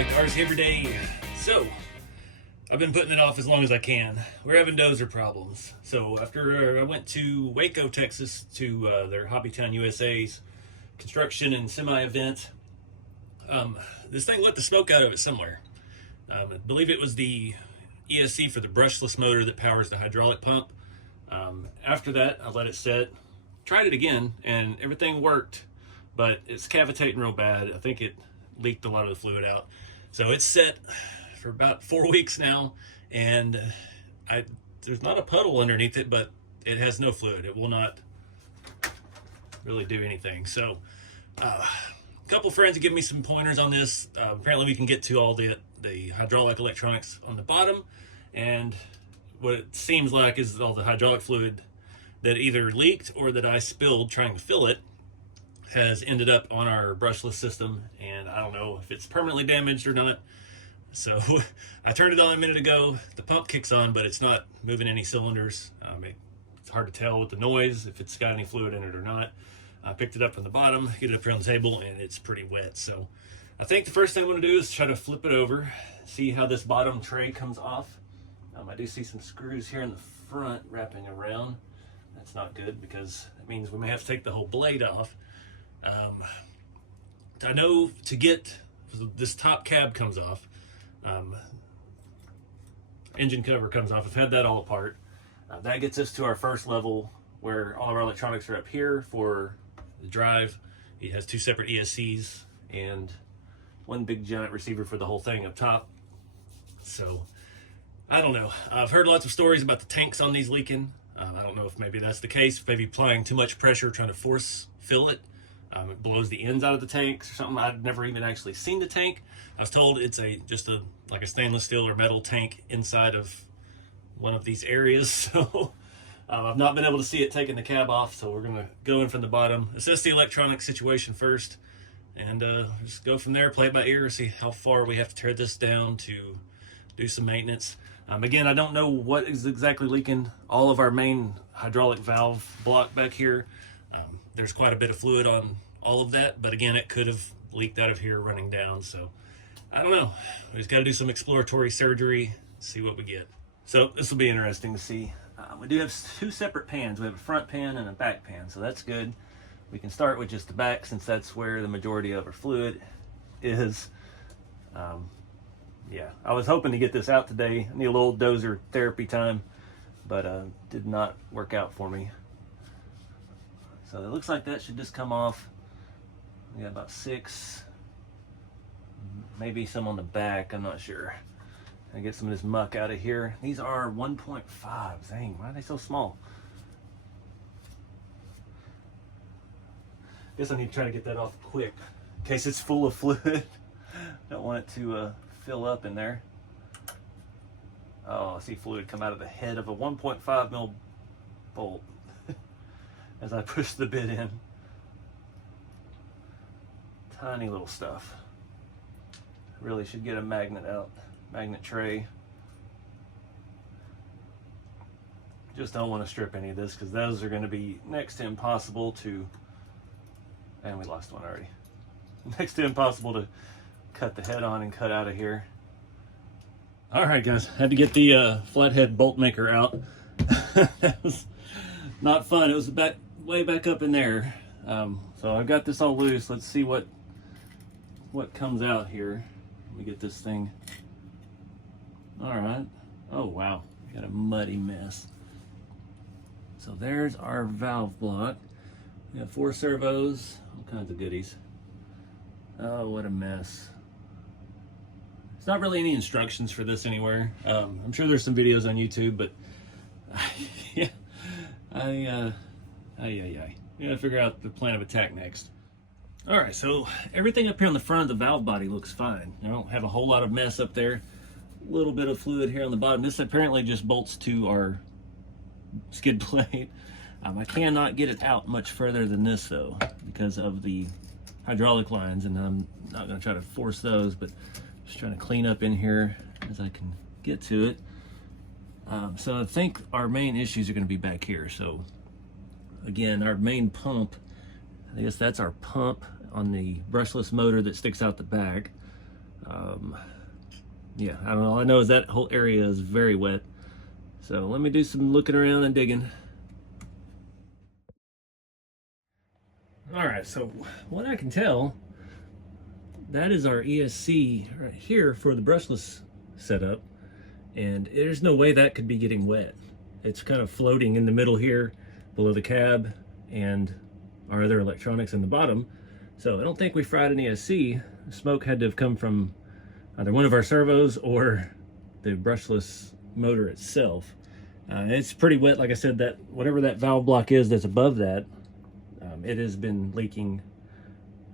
back to RC4wd. So, I've been putting it off as long as I can. We're having Dozer problems. So after I went to Waco, Texas to their Hobbytown USA's construction and semi event, this thing let the smoke out of it somewhere. I believe it was the ESC for the brushless motor that powers the hydraulic pump. After that, I let it set, tried it again, and everything worked, but it's cavitating real bad. I think it leaked a lot of the fluid out. So it's set for about 4 weeks now, and there's not a puddle underneath it, but it has no fluid. It will not really do anything. So a couple friends have given me some pointers on this. Apparently we can get to all the hydraulic electronics on the bottom, and what it seems like is all the hydraulic fluid that either leaked or that I spilled trying to fill it has ended up on our brushless system, and I don't know if it's permanently damaged or not. So I turned it on a minute ago. The pump kicks on, but it's not moving any cylinders. It's hard to tell with the noise if it's got any fluid in it or not. I picked it up from the bottom, get it up here on the table, and it's pretty wet. So I think the first thing I'm going to do is try to flip it over, see how this bottom tray comes off. I do see some screws here in the front wrapping around. That's not good because it means we may have to take the whole blade off. I know to get this top cab comes off, engine cover comes off. I've had that all apart. That gets us to our first level where all of our electronics are up here for the drive. It has two separate ESCs and one big giant receiver for the whole thing up top. So I don't know. I've heard lots of stories about the tanks on these leaking. I don't know if maybe that's the case, maybe applying too much pressure trying to force fill it. It blows the ends out of the tanks or something. I've never even actually seen the tank. I was told it's just like a stainless steel or metal tank inside of one of these areas. So I've not been able to see it taking the cab off. So we're gonna go in from the bottom, assess the electronic situation first, and just go from there, play it by ear, see how far we have to tear this down to do some maintenance. Again, I don't know what is exactly leaking all of our main hydraulic valve block back here. There's quite a bit of fluid on all of that, but again, it could have leaked out of here running down. So I don't know. We just got to do some exploratory surgery, see what we get. So this will be interesting to see. We do have two separate pans. We have a front pan and a back pan, so that's good. We can start with just the back since that's where the majority of our fluid is. Yeah, I was hoping to get this out today. I need a little Dozer therapy time, but did not work out for me. So it looks like that should just come off. We got about 6, maybe some on the back, I'm not sure. I get some of this muck out of here. These are 1.5. Dang, why are they so small? Guess I need to try to get that off quick in case it's full of fluid. Don't want it to fill up in there. Oh, I see fluid come out of the head of a 1.5 mil bolt as I push the bit in. Tiny little stuff. Really should get a magnet out, magnet tray. Just don't want to strip any of this because those are going to be next to impossible to, and we lost one already. Next to impossible to cut the head on and cut out of here. All right, guys, had to get the flathead bolt maker out. That was not fun. It was way back up in there. So I've got this all loose. Let's see what comes out here. Let me get this thing. All right. Oh wow, got a muddy mess. So there's our valve block. We have 4 servos, all kinds of goodies. Oh, what a mess. There's not really any instructions for this anywhere. I'm sure there's some videos on YouTube, but yeah, I gotta figure out the plan of attack next. All right, so everything up here on the front of the valve body looks fine. I don't have a whole lot of mess up there. A little bit of fluid here on the bottom. This apparently just bolts to our skid plate. I cannot get it out much further than this though because of the hydraulic lines, and I'm not going to try to force those, but just trying to clean up in here as I can get to it. So I think our main issues are going to be back here. So again, our main pump, I guess that's our pump on the brushless motor that sticks out the back. Yeah, I don't know. All I know is that whole area is very wet. So let me do some looking around and digging. All right, so what I can tell, that is our ESC right here for the brushless setup. And there's no way that could be getting wet. It's kind of floating in the middle here below the cab and our other electronics in the bottom. So I don't think we fried an ESC. The smoke had to have come from either one of our servos or the brushless motor itself. It's pretty wet. Like I said, that whatever that valve block is that's above that, it has been leaking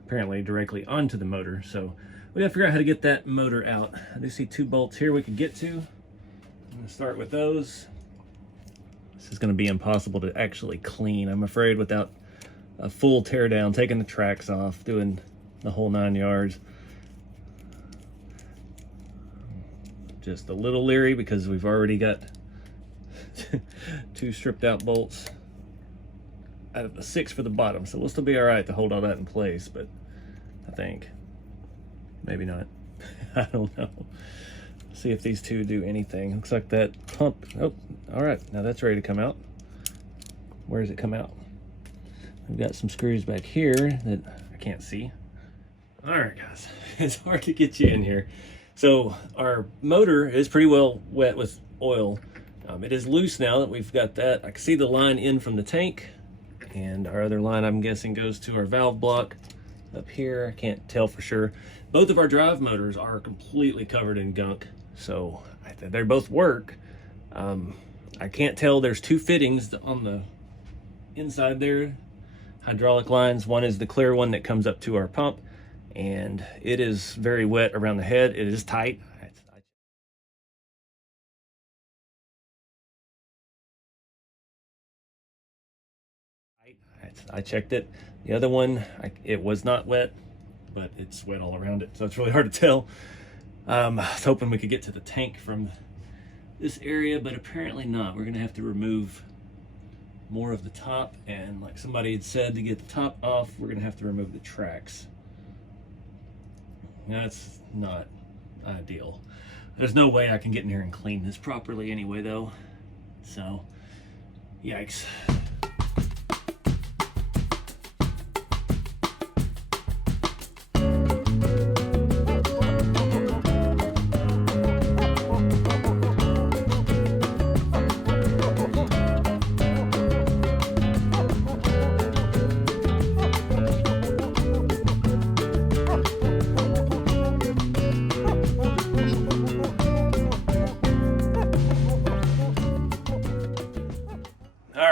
apparently directly onto the motor. So we gotta figure out how to get that motor out. I do see 2 bolts here we could get to. I'm gonna start with those. This is gonna be impossible to actually clean, I'm afraid, without a full teardown, taking the tracks off, doing the whole 9 yards. Just a little leery because we've already got 2 stripped out bolts out of the 6 for the bottom, so we'll still be all right to hold all that in place, but I think maybe not. I don't know. See if these 2 do anything. Looks like that pump. Oh, all right, now that's ready to come out. Where does it come out? We've got some screws back here that I can't see. All right, guys, it's hard to get you in here. So our motor is pretty well wet with oil. It is loose now that we've got that. I can see the line in from the tank, and our other line, I'm guessing, goes to our valve block up here. I can't tell for sure. Both of our drive motors are completely covered in gunk, so they both work. I can't tell. There's 2 fittings on the inside there, hydraulic lines. One is the clear one that comes up to our pump, and it is very wet around the head. It is tight. I checked it. The other one, it was not wet, but it's wet all around it, so it's really hard to tell. I was hoping we could get to the tank from this area, but apparently not. We're gonna have to remove more of the top, and like somebody had said, to get the top off, we're gonna have to remove the tracks. That's not ideal. There's no way I can get in here and clean this properly anyway, though. So, yikes.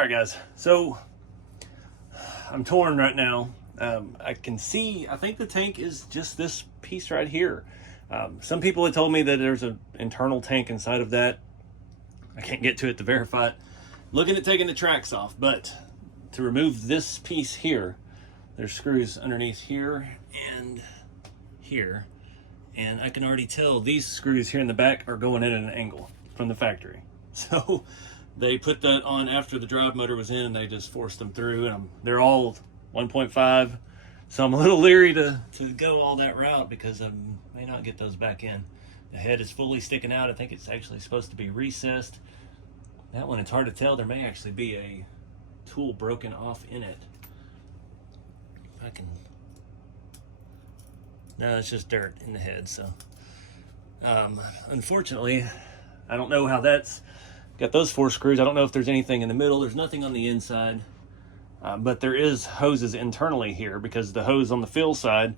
Guys, so I'm torn right now. I can see, I think the tank is just this piece right here. Some people had told me that there's an internal tank inside of that. I can't get to it to verify it. Looking at taking the tracks off, but to remove this piece here, there's screws underneath here and here, and I can already tell these screws here in the back are going in at an angle from the factory. So they put that on after the drive motor was in, and they just forced them through, and they're all 1.5, so I'm a little leery to go all that route because I may not get those back in. The head is fully sticking out. I think it's actually supposed to be recessed. That one, it's hard to tell. There may actually be a tool broken off in it. If I can... No, it's just dirt in the head, so... unfortunately, I don't know how that's... Got those 4 screws. I don't know if there's anything in the middle. There's nothing on the inside, but there is hoses internally here because the hose on the fill side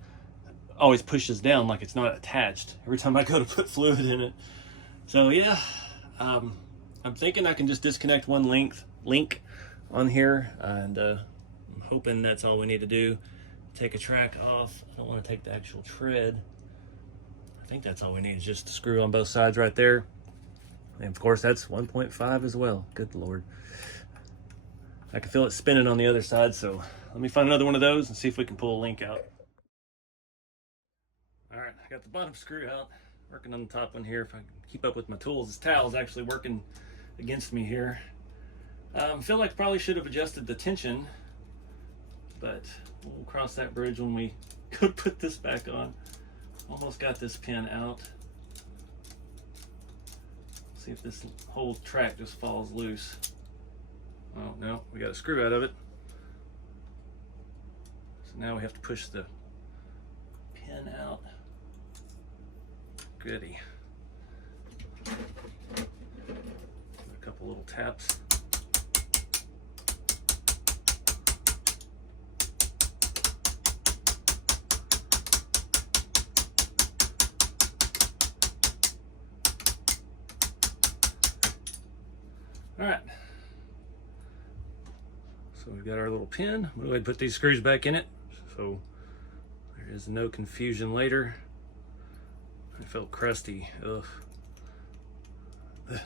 always pushes down like it's not attached every time I go to put fluid in it. So yeah, I'm thinking I can just disconnect one link on here, and I'm hoping that's all we need to do. Take a track off. I don't want to take the actual tread. I think that's all we need is just to screw on both sides right there. And of course, that's 1.5 as well. Good Lord. I can feel it spinning on the other side, so let me find another one of those and see if we can pull a link out. All right, I got the bottom screw out, working on the top one here. If I can keep up with my tools, this towel is actually working against me here. I feel like probably should have adjusted the tension, but we'll cross that bridge when we go put this back on. Almost got this pin out. See if this whole track just falls loose. Oh no, we got a screw out of it. So now we have to push the pin out. Goody. A couple little taps. All right, so we've got our little pin. We'll go ahead and put these screws back in it, so there is no confusion later. I felt crusty. Ugh. The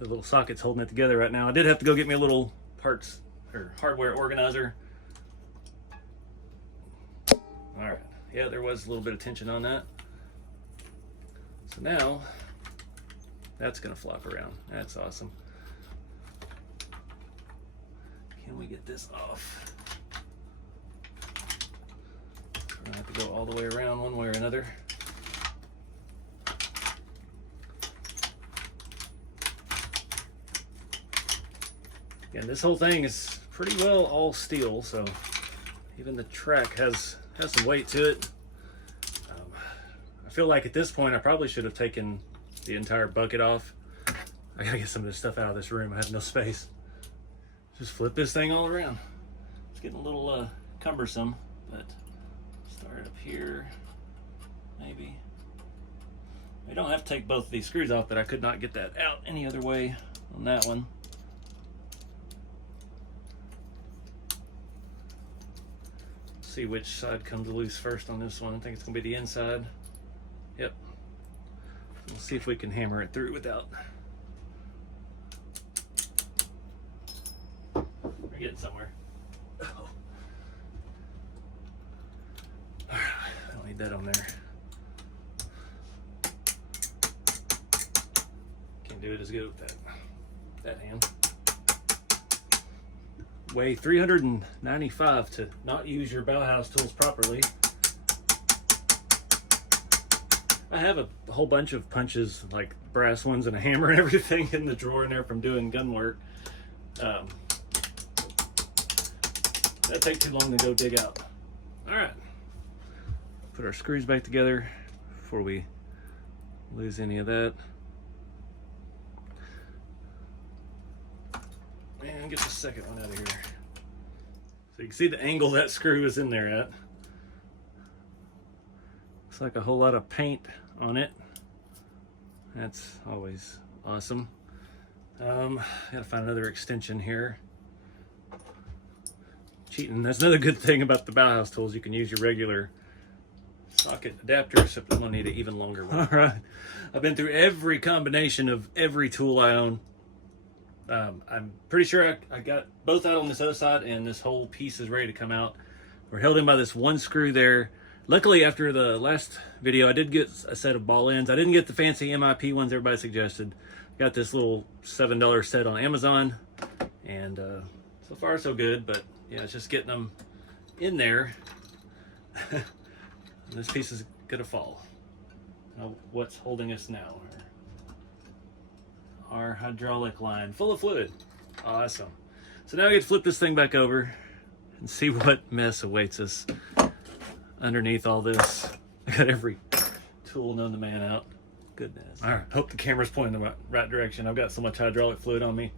little socket's holding it together right now. I did have to go get me a little parts or hardware organizer. All right, yeah, there was a little bit of tension on that. So now that's gonna flop around. That's awesome. Can we get this off? We're gonna have to go all the way around one way or another. Again, this whole thing is pretty well all steel, so even the track has some weight to it. I feel like at this point I probably should have taken the entire bucket off. I gotta get some of this stuff out of this room. I have no space. Just flip this thing all around. It's getting a little cumbersome, but start up here, maybe. We don't have to take both of these screws off, but I could not get that out any other way on that one. See which side comes loose first on this one. I think it's gonna be the inside. Yep. We'll see if we can hammer it through without. We're getting somewhere. Oh. I don't need that on there. Can't do it as good with that hand. Weigh 395 to not use your Bauhaus tools properly. I have a whole bunch of punches, like brass ones and a hammer and everything in the drawer in there from doing gun work. That'd take too long to go dig out. All right, put our screws back together before we lose any of that. And get the second one out of here. So you can see the angle that screw is in there at. Looks like a whole lot of paint on it. That's always awesome. Gotta find another extension here. Cheating. That's another good thing about the Bauhaus tools. You can use your regular socket adapter, except I'm gonna need an even longer one. All right. I've been through every combination of every tool I own. I'm pretty sure I got both out on this other side, and this whole piece is ready to come out. We're held in by this one screw there. Luckily, after the last video, I did get a set of ball ends. I didn't get the fancy MIP ones everybody suggested. Got this little $7 set on Amazon, and so far so good, but yeah, it's just getting them in there. This piece is gonna fall. Now, what's holding us now? Our hydraulic line full of fluid. Awesome. So now I get to flip this thing back over and see what mess awaits us underneath all this. I got every tool known to man out. Goodness. All right, hope the camera's pointing the right direction. I've got so much hydraulic fluid on me.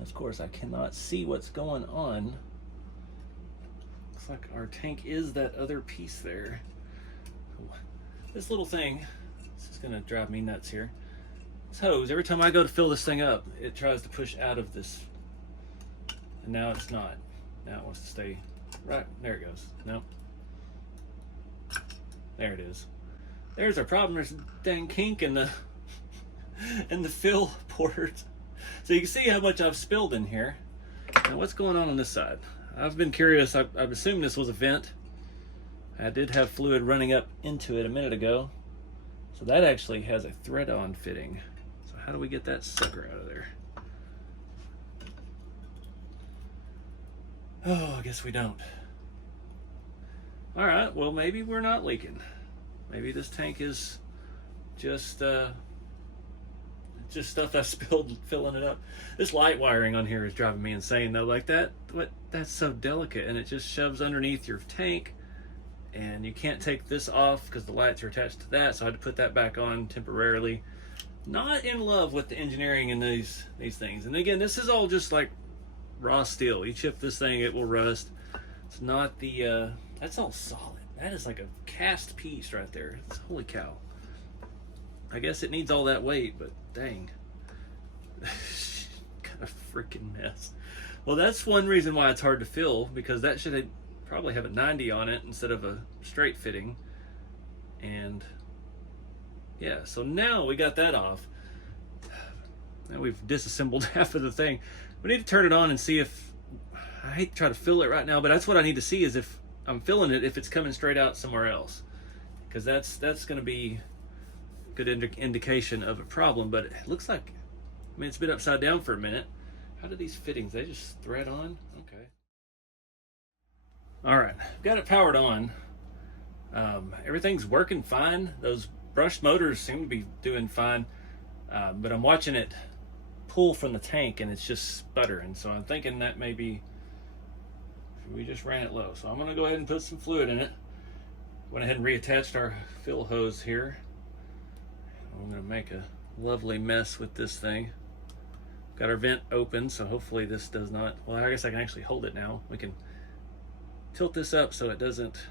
Of course, I cannot see what's going on. Looks like our tank is that other piece there. This little thing, this is gonna drive me nuts here. This hose, every time I go to fill this thing up, it tries to push out of this. And now it's not. Now it wants to stay right. There it goes. No. There it is. There's our problem. There's a dang kink in the fill port. So you can see how much I've spilled in here. Now what's going on this side? I've been curious. I've assumed this was a vent. I did have fluid running up into it a minute ago. So that actually has a thread-on fitting. So how do we get that sucker out of there? Oh, I guess we don't. All right, well, maybe we're not leaking. Maybe this tank is just stuff I spilled filling it up. This light wiring on here is driving me insane though. Like that's so delicate, and it just shoves underneath your tank, and you can't take this off because the lights are attached to that, so I had to put that back on temporarily. Not in love with the engineering in these things. And again, this is all just like raw steel. You chip this thing, it will rust. It's not the that's all solid. That is like a cast piece right there. It's, holy cow. I guess it needs all that weight, but dang. Kind of freaking mess. Well, that's one reason why it's hard to fill, because that should probably have a 90 on it instead of a straight fitting. And yeah, so now we got that off. Now we've disassembled half of the thing. We need to turn it on and see if, I hate to try to fill it right now, but that's what I need to see, is if I'm filling it, if it's coming straight out somewhere else. Because that's going to be a good indication of a problem. But it looks like, I mean, it's been upside down for a minute. How do these fittings, they just thread on? Okay. All right, got it powered on. Everything's working fine. Those brushed motors seem to be doing fine. But I'm watching it pull from the tank and it's just sputtering. So I'm thinking that maybe we just ran it low. So I'm gonna go ahead and put some fluid in it. Went ahead and reattached our fill hose here. I'm gonna make a lovely mess with this thing. Got our vent open, so hopefully this does not, well, I guess I can actually hold it now. We can tilt this up so it doesn't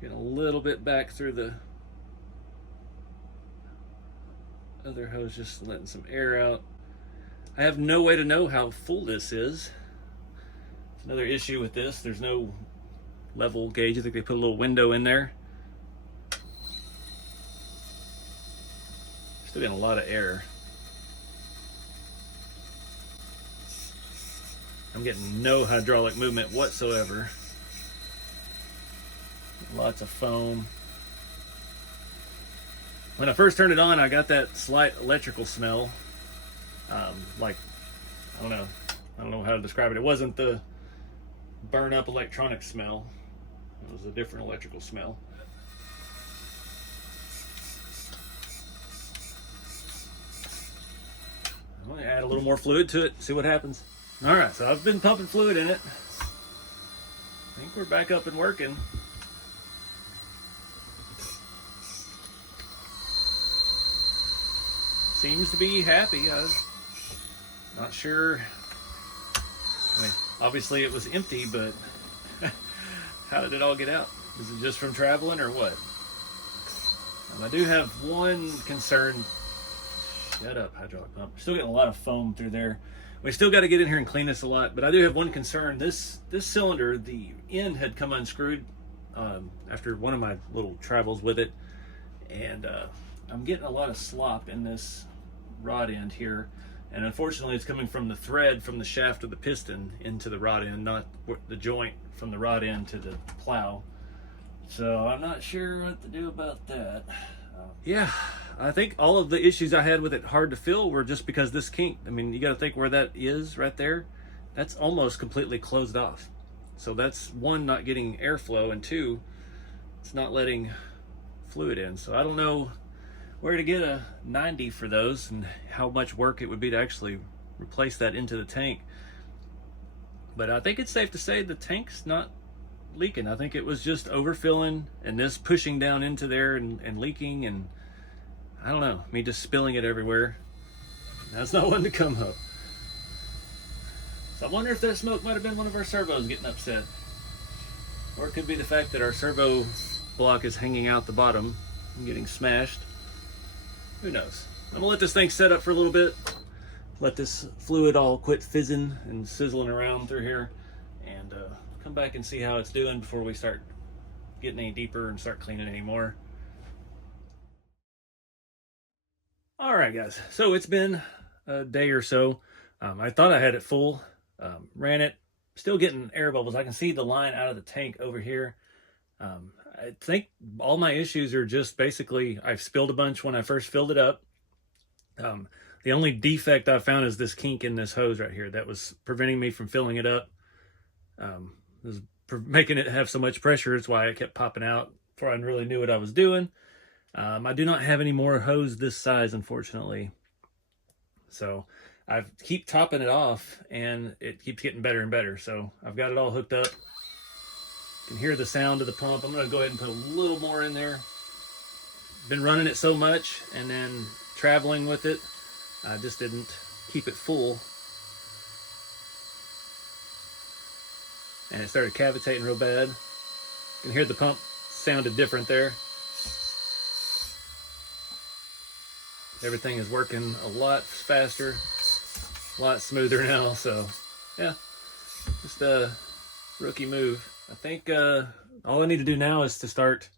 get a little bit back through the other hose, just letting some air out. I have no way to know how full this is. It's another issue with this. There's no level gauge. I think they put a little window in there. Still getting a lot of air. I'm getting no hydraulic movement whatsoever. Lots of foam. When I first turned it on, I got that slight electrical smell. Like, I don't know how to describe it. It wasn't the burn up electronic smell. It was a different electrical smell. I'm gonna add a little more fluid to it, see what happens. All right, so I've been pumping fluid in it. I think we're back up and working. Seems to be happy. I'm not sure. I mean, obviously it was empty, but how did it all get out? Is it just from traveling or what? I do have one concern. Shut up, hydraulic pump. Still getting a lot of foam through there. We still got to get in here and clean this a lot, but I do have one concern. This cylinder, the end had come unscrewed after one of my little travels with it, and I'm getting a lot of slop in this rod end here, and unfortunately it's coming from the thread from the shaft of the piston into the rod end, not the joint from the rod end to the plow. So I'm not sure what to do about that. Yeah, I think all of the issues I had with it hard to fill were just because this kink. I mean, you got to think where that is right there. That's almost completely closed off. So that's one, not getting airflow, and two, it's not letting fluid in. So I don't know where to get a 90 for those and how much work it would be to actually replace that into the tank. But I think it's safe to say the tank's not leaking. I think it was just overfilling and this pushing down into there and leaking, and I don't know, me just spilling it everywhere. That's not one to come up. So I wonder if that smoke might have been one of our servos getting upset. Or it could be the fact that our servo block is hanging out the bottom and getting smashed. Who knows? I'm gonna let this thing set up for a little bit. Let this fluid all quit fizzing and sizzling around through here, and come back and see how it's doing before we start getting any deeper and start cleaning any more. All right, guys. So it's been a day or so. I thought I had it full. Ran it. Still getting air bubbles. I can see the line out of the tank over here. I think all my issues are just basically I've spilled a bunch when I first filled it up. The only defect I found is this kink in this hose right here that was preventing me from filling it up. It was making it have so much pressure. It's why it kept popping out before I really knew what I was doing. I do not have any more hose this size, unfortunately. So I keep topping it off and it keeps getting better and better. So I've got it all hooked up. You can hear the sound of the pump. I'm going to go ahead and put a little more in there. Been running it so much and then traveling with it, I just didn't keep it full. And it started cavitating real bad. You can hear the pump sounded different there. Everything is working a lot faster, a lot smoother now. So yeah, just a rookie move. I think all I need to do now is to start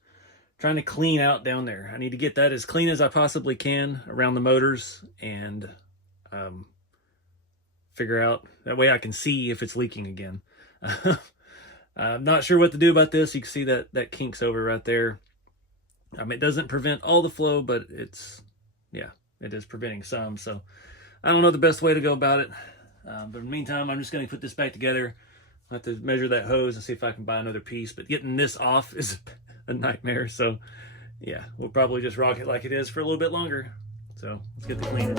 trying to clean out down there. I need to get that as clean as I possibly can around the motors and figure out, that way I can see if it's leaking again. I'm not sure what to do about this. You can see that kinks over right there. It doesn't prevent all the flow, but it's, yeah, it is preventing some. So I don't know the best way to go about it. But in the meantime, I'm just going to put this back together. I have to measure that hose and see if I can buy another piece. But getting this off is a nightmare. So yeah, we'll probably just rock it like it is for a little bit longer. So let's get the cleaner.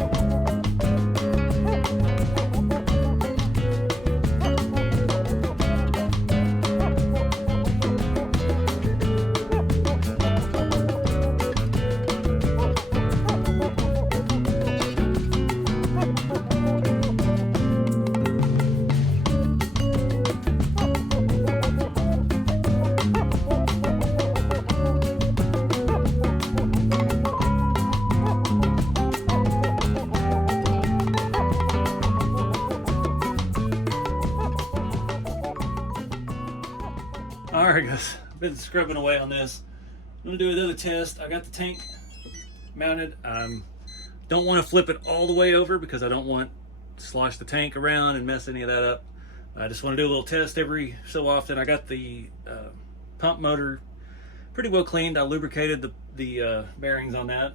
Alright guys, I've been scrubbing away on this. I'm going to do another test. I got the tank mounted. Don't want to flip it all the way over because I don't want to slosh the tank around and mess any of that up. I just want to do a little test every so often. I got the pump motor pretty well cleaned. I lubricated the bearings on that.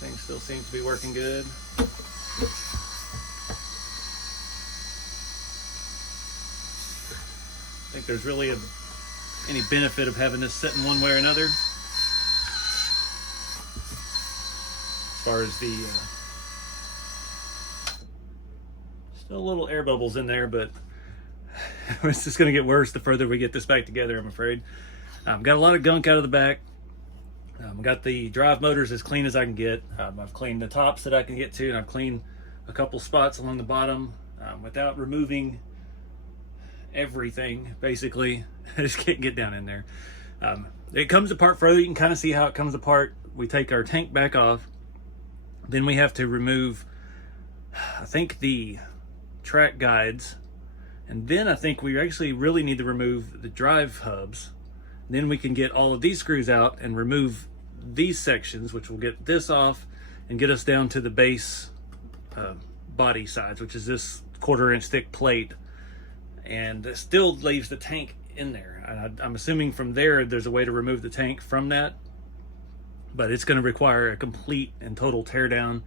Things still seem to be working good. I think there's really any benefit of having this sitting one way or another. As far as the still a little air bubbles in there, but it's just going to get worse the further we get this back together, I'm afraid. Got a lot of gunk out of the back. Got the drive motors as clean as I can get. I've cleaned the tops that I can get to, and I've cleaned a couple spots along the bottom without removing everything. Basically, I just can't get down in there. It comes apart further. You can kind of see how it comes apart. We take our tank back off, then we have to remove, I think, the track guides, and then I think we actually really need to remove the drive hubs. Then we can get all of these screws out and remove these sections, which will get this off and get us down to the base body sides, which is this 1/4 inch thick plate. And it still leaves the tank in there. And I'm assuming from there's a way to remove the tank from that, but it's going to require a complete and total teardown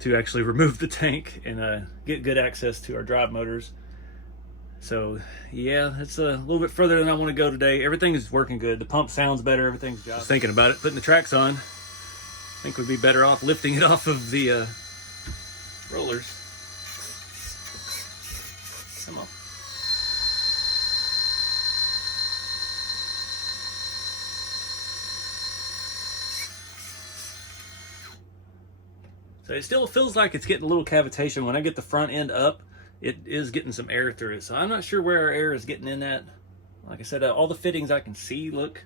to actually remove the tank and get good access to our drive motors. So yeah, it's a little bit further than I want to go today. Everything is working good. The pump sounds better. Everything's just thinking about it, putting the tracks on. I think we'd be better off lifting it off of the rollers. Come on. So it still feels like it's getting a little cavitation. When I get the front end up, it is getting some air through it. So I'm not sure where our air is getting in that. Like I said, all the fittings I can see look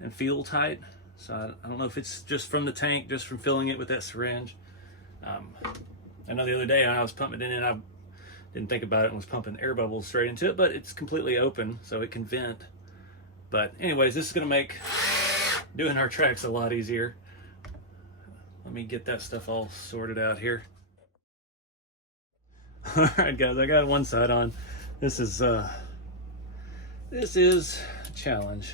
and feel tight. So I don't know if it's just from the tank, just from filling it with that syringe. I know the other day I was pumping it in and I didn't think about it and was pumping air bubbles straight into it, but it's completely open so it can vent. But anyways, this is gonna make doing our tracks a lot easier. Let me get that stuff all sorted out here. All right, guys, I got one side on. This is a challenge.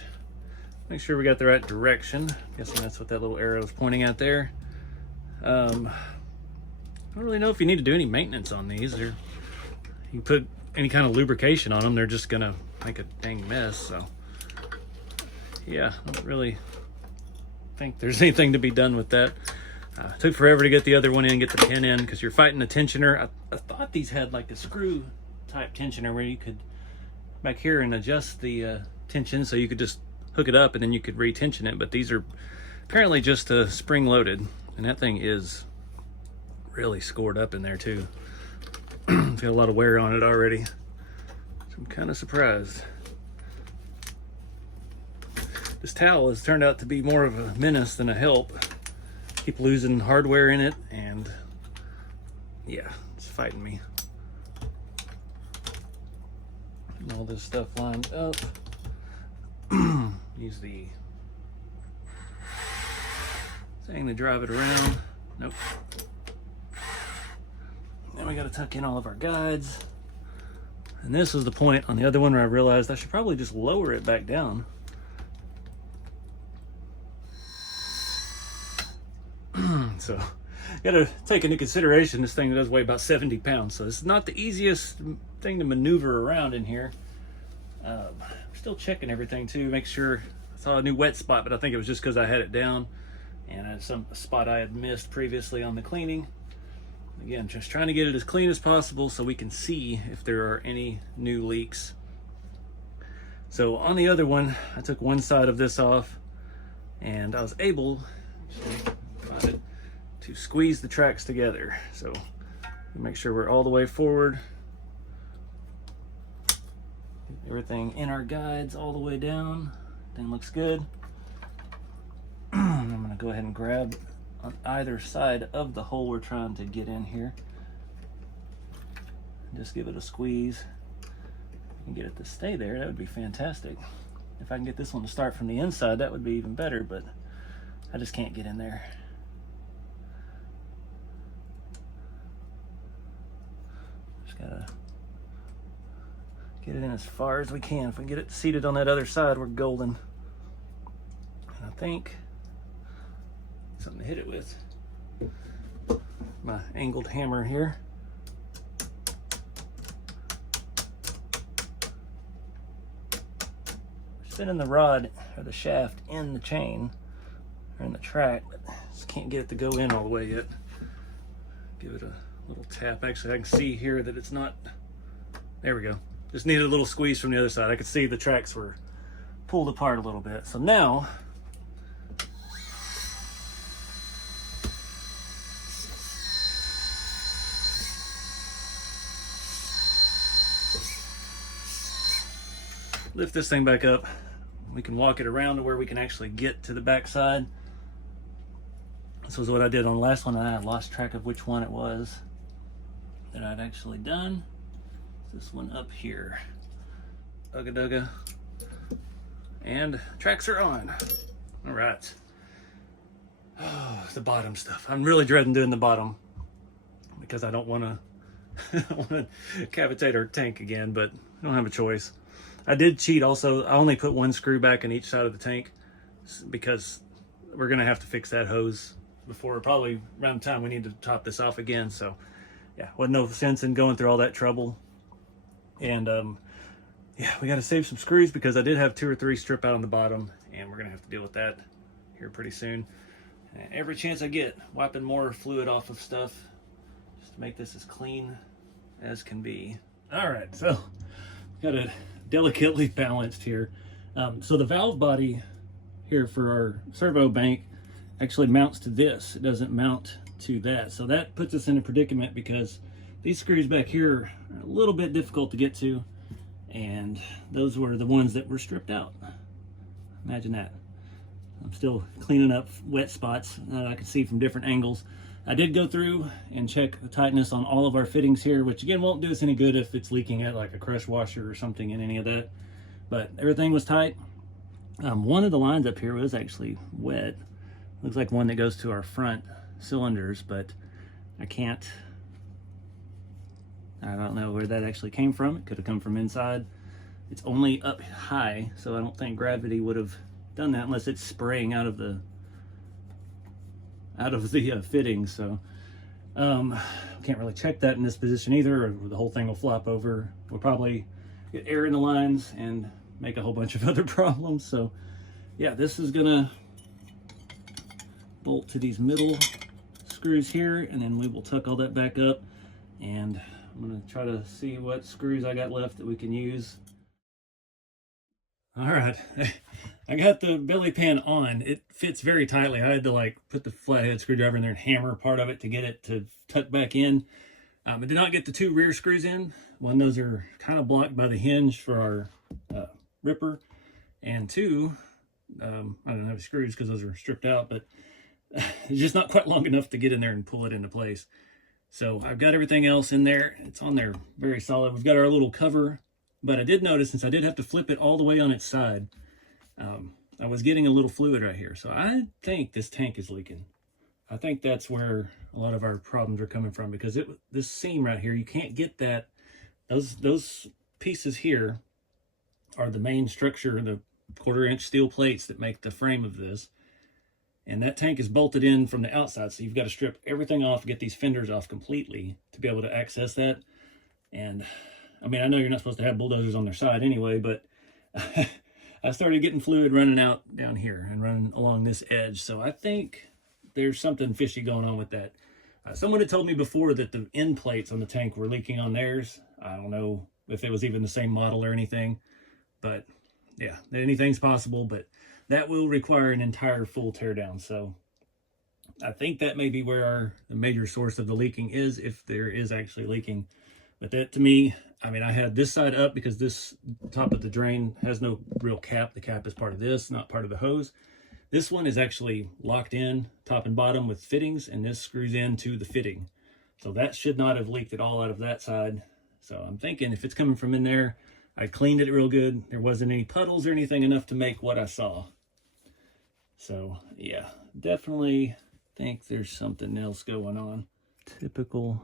Make sure we got the right direction. Guessing that's what that little arrow is pointing at there. don't really know if you need to do any maintenance on these. You put any kind of lubrication on them, they're just gonna make a dang mess. So yeah, I don't really think there's anything to be done with that. It took forever to get the other one in, get the pin in, because you're fighting the tensioner. I thought these had like a screw type tensioner where you could back here and adjust the tension, so you could just hook it up and then you could retension it. But these are apparently just spring loaded, and that thing is really scored up in there too. It's got a lot of wear on it already, so I'm kind of surprised. This towel has turned out to be more of a menace than a help. Keep losing hardware in it, and yeah, it's fighting me. And all this stuff lined up. Use the thing to drive it around. Nope. Then we got to tuck in all of our guides. And this was the point on the other one where I realized I should probably just lower it back down. So got to take into consideration this thing does weigh about 70 pounds, so it's not the easiest thing to maneuver around in here. I'm still checking everything too, make sure. I saw a new wet spot, but I think it was just because I had it down and some spot I had missed previously on the cleaning. Again, just trying to get it as clean as possible so we can see if there are any new leaks. So on the other one, I took one side of this off, and I was able to squeeze the tracks together. So make sure we're all the way forward. Everything in our guides all the way down. Thing looks good. I'm gonna go ahead and grab on either side of the hole we're trying to get in here. Just give it a squeeze. If I can get it to stay there, that would be fantastic. If I can get this one to start from the inside, that would be even better, but I just can't get in there. Just gotta get it in as far as we can. If we get it seated on that other side, we're golden. And I think something to hit it with. My angled hammer here. Spinning the rod or the shaft in the chain or in the track, but just can't get it to go in all the way yet. Give it a little tap. Actually, I can see here that it's not. There we go. Just needed a little squeeze from the other side. I could see the tracks were pulled apart a little bit. So now lift this thing back up. We can walk it around to where we can actually get to the back side. This was what I did on the last one, and I lost track of which one it was that I'd actually done. This one up here. Ugga dugga. And tracks are on. All right. Oh, the bottom stuff. I'm really dreading doing the bottom because I don't want to cavitate our tank again, but I don't have a choice. I did cheat also. I only put one screw back in each side of the tank because we're going to have to fix that hose before probably around the time we need to top this off again. So yeah, wasn't no sense in going through all that trouble. And yeah, we got to save some screws because I did have 2 or 3 strip out on the bottom, and we're going to have to deal with that here pretty soon. And every chance I get, wiping more fluid off of stuff just to make this as clean as can be. All right, so got it delicately balanced here. So the valve body here for our servo bank actually mounts to this. It doesn't mount to that. So that puts us in a predicament because these screws back here are a little bit difficult to get to, and those were the ones that were stripped out. Imagine that. I'm still cleaning up wet spots that I can see from different angles. I did go through and check the tightness on all of our fittings here, which again won't do us any good if it's leaking at like a crush washer or something in any of that, but everything was tight. One of the lines up here was actually wet. Looks like one that goes to our front cylinders, but I don't know where that actually came from. It could have come from inside. It's only up high, so I don't think gravity would have done that unless it's spraying out of the fittings. So Can't really check that in this position either, or the whole thing will flop over. We'll probably get air in the lines and make a whole bunch of other problems. So yeah, this is gonna bolt to these middle screws here, and then we will tuck all that back up, and I'm gonna try to see what screws I got left that we can use. All right, I got the belly pan on. It fits very tightly. I had to like put the flathead screwdriver in there and hammer part of it to get it to tuck back in. I did not get the 2 rear screws in. One, those are kind of blocked by the hinge for our ripper, and 2, I don't have screws because those are stripped out, but it's just not quite long enough to get in there and pull it into place. So I've got everything else in there. It's on there very solid. We've got our little cover, but I did notice, since I did have to flip it all the way on its side, I was getting a little fluid right here. So I think this tank is leaking. I think that's where a lot of our problems are coming from, because this seam right here, you can't get that. Those pieces here are the main structure, the 1/4-inch steel plates that make the frame of this. And that tank is bolted in from the outside, so you've got to strip everything off, get these fenders off completely to be able to access that. And I mean, I know you're not supposed to have bulldozers on their side anyway, but I started getting fluid running out down here and running along this edge. So I think there's something fishy going on with that. Someone had told me before that the end plates on the tank were leaking on theirs. I don't know if it was even the same model or anything, but yeah, anything's possible, but that will require an entire full teardown. So I think that may be where the major source of the leaking is, if there is actually leaking. But that, to me, I mean, I had this side up because this top of the drain has no real cap. The cap is part of this, not part of the hose. This one is actually locked in top and bottom with fittings, and this screws into the fitting. So that should not have leaked at all out of that side. So I'm thinking if it's coming from in there, I cleaned it real good. There wasn't any puddles or anything enough to make what I saw. So yeah, definitely think there's something else going on. Typical.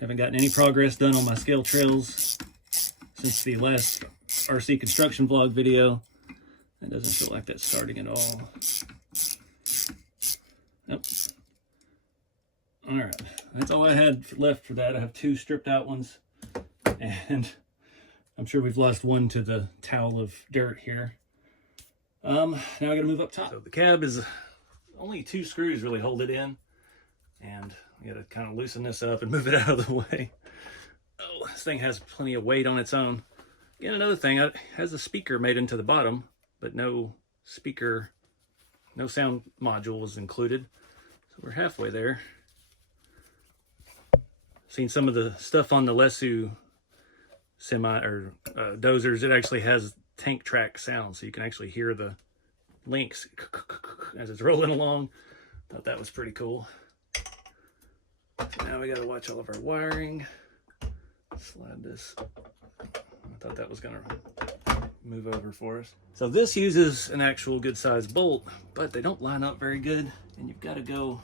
Haven't gotten any progress done on my scale trails since the last RC construction vlog video. It doesn't feel like that's starting at all. Nope. All right, that's all I had left for that. I have 2 stripped out ones, and I'm sure we've lost one to the towel of dirt here. Now I gotta move up top. So the cab is only 2 screws really hold it in, and I gotta kind of loosen this up and move it out of the way. Oh, this thing has plenty of weight on its own. Again, another thing, it has a speaker made into the bottom, but no speaker, no sound module was included. So we're halfway there. Seen some of the stuff on the Lesu dozers. It actually has tank track sound, so you can actually hear the links as it's rolling along. Thought that was pretty cool. So now we got to watch all of our wiring. Slide this. I thought that was gonna move over for us. So this uses an actual good sized bolt, but they don't line up very good, and you've got to go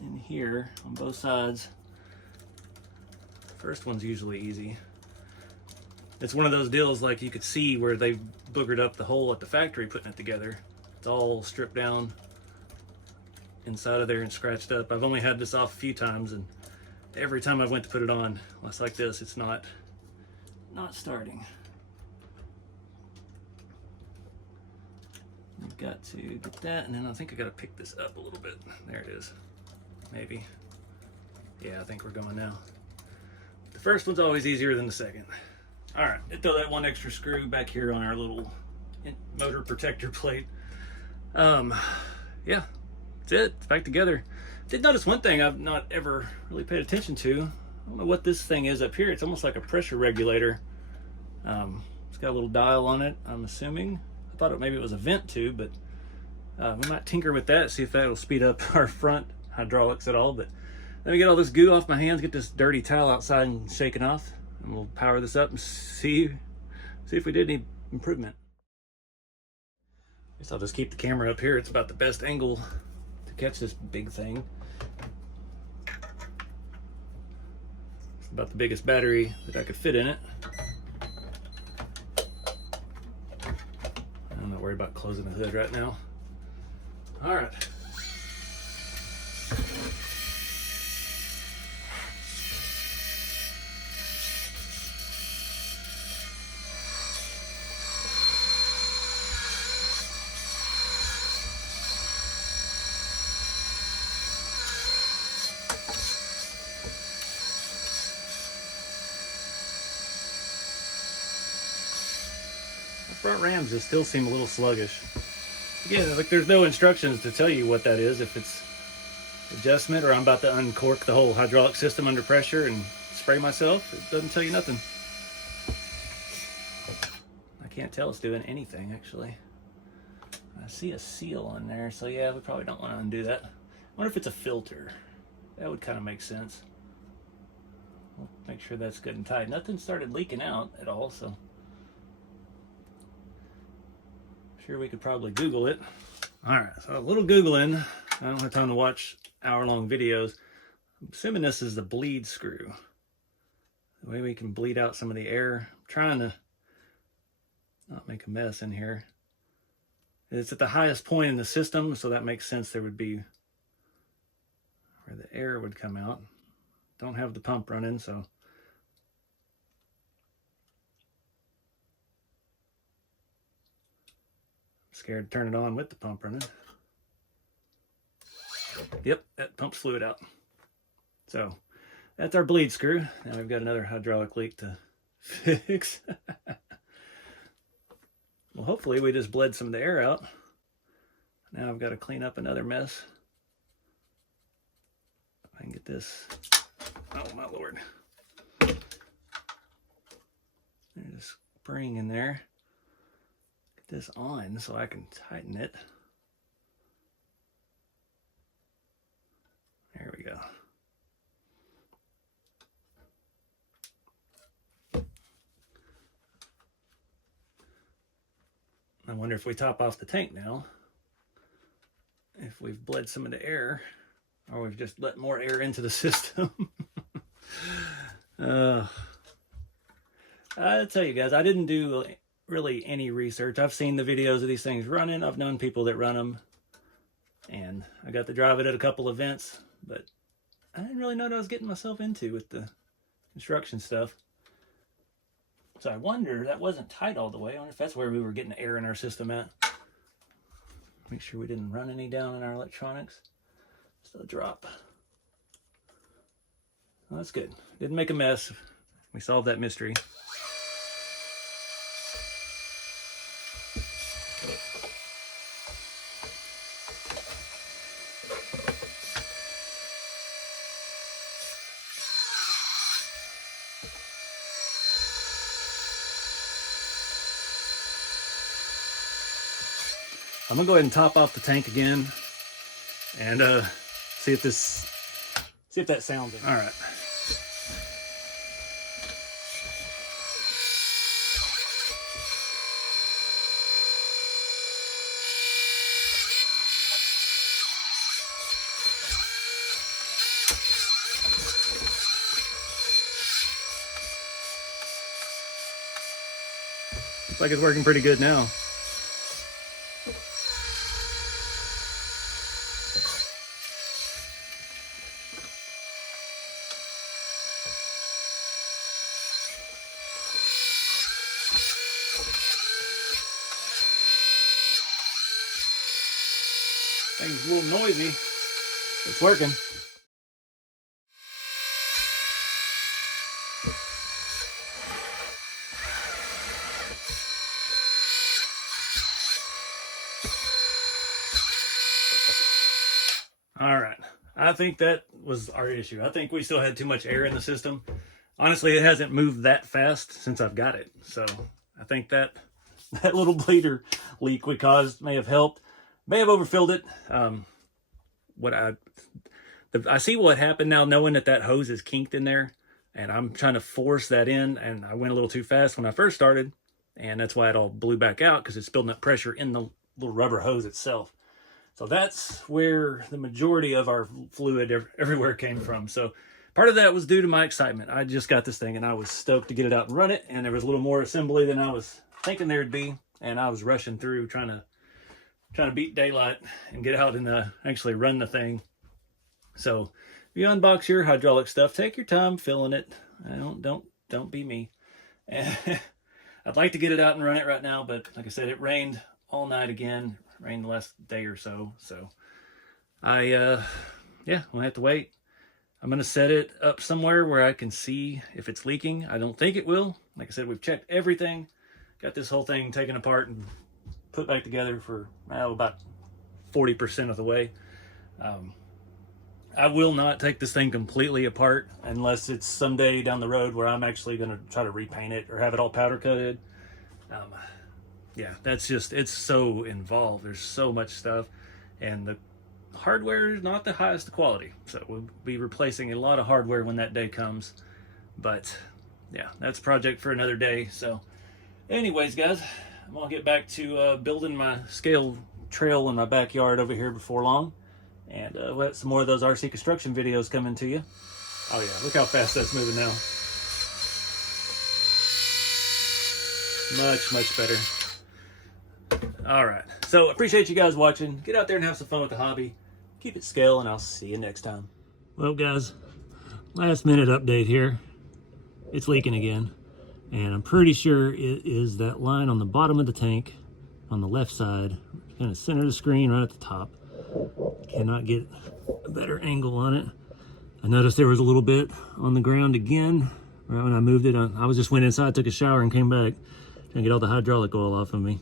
in here on both sides. First one's usually easy. It's one of those deals like you could see where they boogered up the hole at the factory putting it together. It's all stripped down inside of there and scratched up. I've only had this off a few times, and every time I went to put it on, well, it's like this, it's not starting. You've got to get that, and then I think I got to pick this up a little bit. There it is. Maybe. Yeah, I think we're going now. The first one's always easier than the second. All right, throw that one extra screw back here on our little motor protector plate. Yeah, that's it. It's back together. Did notice one thing I've not ever really paid attention to. I don't know what this thing is up here. It's almost like a pressure regulator. It's got a little dial on it, I'm assuming. I thought maybe it was a vent tube, but we might tinker with that, see if that'll speed up our front hydraulics at all. But let me get all this goo off my hands, get this dirty towel outside and shake it off, and we'll power this up and see if we did any improvement. Guess I'll just keep the camera up here. It's about the best angle to catch this big thing. It's about the biggest battery that I could fit in it. I'm not worried about closing the hood right now. All right. front rams just still seem a little sluggish. Again, like there's no instructions to tell you what that is, if it's adjustment or I'm about to uncork the whole hydraulic system under pressure and spray myself. It doesn't tell you nothing. I can't tell it's doing anything actually. I see a seal on there, so yeah, we probably don't want to undo that. I wonder if it's a filter. That would kind of make sense. We'll make sure that's good and tight. Nothing started leaking out at all, so sure we could probably Google it. All right, so a little Googling. I don't have time to watch hour-long videos. I'm assuming this is the bleed screw. The way we can bleed out some of the air. I'm trying to not make a mess in here. It's at the highest point in the system, so that makes sense. There would be where the air would come out. Don't have the pump running, so scared to turn it on with the pump running. Yep, that pumps fluid out. So that's our bleed screw. Now we've got another hydraulic leak to fix. Well, hopefully we just bled some of the air out. Now I've got to clean up another mess. I can get this. Oh my Lord. There's a spring in there. Get this on so I can tighten it. There we go. I wonder if we top off the tank now, if we've bled some of the air, or we've just let more air into the system. I'll tell you guys, I didn't do really any research. I've seen the videos of these things running. I've known people that run them, and I got to drive it at a couple events, but I didn't really know what I was getting myself into with the construction stuff. So I wonder, that wasn't tight all the way. I wonder if that's where we were getting air in our system at. Make sure we didn't run any down in our electronics. Still a drop. Well, that's good. Didn't make a mess. We solved that mystery. I'm gonna go ahead and top off the tank again and see if that sounds it. All right. Looks like it's working pretty good now. Thing's a little noisy. It's working. All right. I think that was our issue. I think we still had too much air in the system. Honestly, it hasn't moved that fast since I've got it. So I think that little bleeder leak we caused may have helped. May have overfilled it. I see what happened now, knowing that hose is kinked in there, and I'm trying to force that in, and I went a little too fast when I first started, and that's why it all blew back out, because it's building up pressure in the little rubber hose itself. So that's where the majority of our fluid everywhere came from. So part of that was due to my excitement. I just got this thing, and I was stoked to get it out and run it, and there was a little more assembly than I was thinking there'd be, and I was rushing through trying to beat daylight and get out and actually run the thing. So if you unbox your hydraulic stuff, take your time filling it. Don't be me. I'd like to get it out and run it right now, but like I said, it rained all night again. Rained the last day or so. So we'll have to wait. I'm going to set it up somewhere where I can see if it's leaking. I don't think it will. Like I said, we've checked everything. got this whole thing taken apart and put back together for about 40% of the way. I will not take this thing completely apart unless it's someday down the road where I'm actually going to try to repaint it or have it all powder coated. Yeah, that's just, it's so involved. There's so much stuff, and the hardware is not the highest quality. So we'll be replacing a lot of hardware when that day comes. But yeah, that's a project for another day. So anyways, guys, I'm gonna get back to building my scale trail in my backyard over here before long. And we'll have some more of those RC construction videos coming to you. Oh yeah, look how fast that's moving now. Much better. All right, so appreciate you guys watching. Get out there and have some fun with the hobby. Keep it scale, and I'll see you next time. Well, guys, last minute update here. It's leaking again, and I'm pretty sure it is that line on the bottom of the tank on the left side, kind of center of the screen right at the top. Cannot get a better angle on it. I noticed there was a little bit on the ground again right when I moved it. I just went inside, took a shower, and came back trying to get all the hydraulic oil off of me.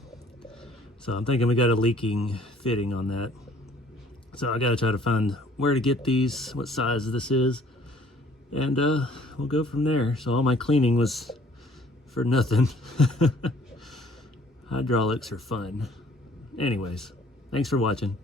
So I'm thinking we got a leaking fitting on that. So I got to try to find where to get these, what size this is, and we'll go from there. So all my cleaning was for nothing. Hydraulics are fun. Anyways, thanks for watching.